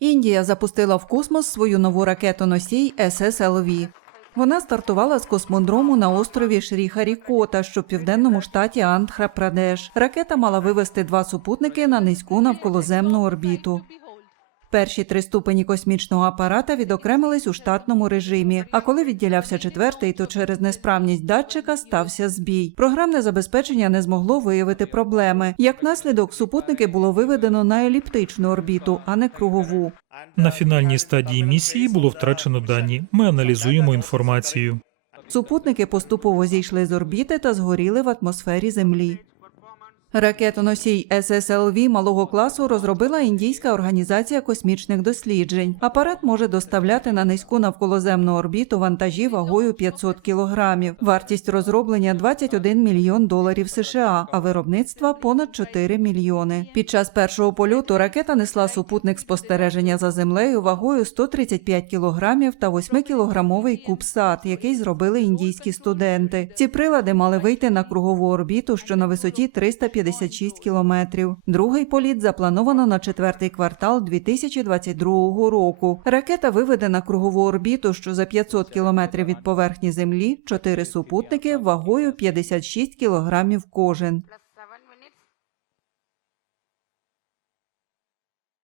Індія запустила в космос свою нову ракету-носій ССЛВ. Вона стартувала з космодрому на острові Шрі-Харікота, що в південному штаті Андхра-Прадеш. Ракета мала вивести два супутники на низьку навколоземну орбіту. Перші три ступені космічного апарата відокремились у штатному режимі. А коли відділявся четвертий, то через несправність датчика стався збій. Програмне забезпечення не змогло виявити проблеми. Як наслідок, супутники було виведено на еліптичну орбіту, а не кругову. На фінальній стадії місії було втрачено дані. Ми аналізуємо інформацію. Супутники поступово зійшли з орбіти та згоріли в атмосфері Землі. Ракетоносій ССЛВ малого класу розробила індійська організація космічних досліджень. Апарат може доставляти на низьку навколоземну орбіту вантажі вагою 500 кілограмів. Вартість розроблення 21 мільйон доларів США, а виробництва понад 4 мільйони. Під час першого польоту ракета несла супутник спостереження за землею вагою 135 кілограмів та 8-кілограмовий кубсат, який зробили індійські студенти. Ці прилади мали вийти на кругову орбіту, що на висоті 356 кілометрів. Другий політ заплановано на четвертий квартал 2022 року. Ракета виведе на кругову орбіту, що за 500 кілометрів від поверхні Землі, чотири супутники вагою 56 кілограмів кожен.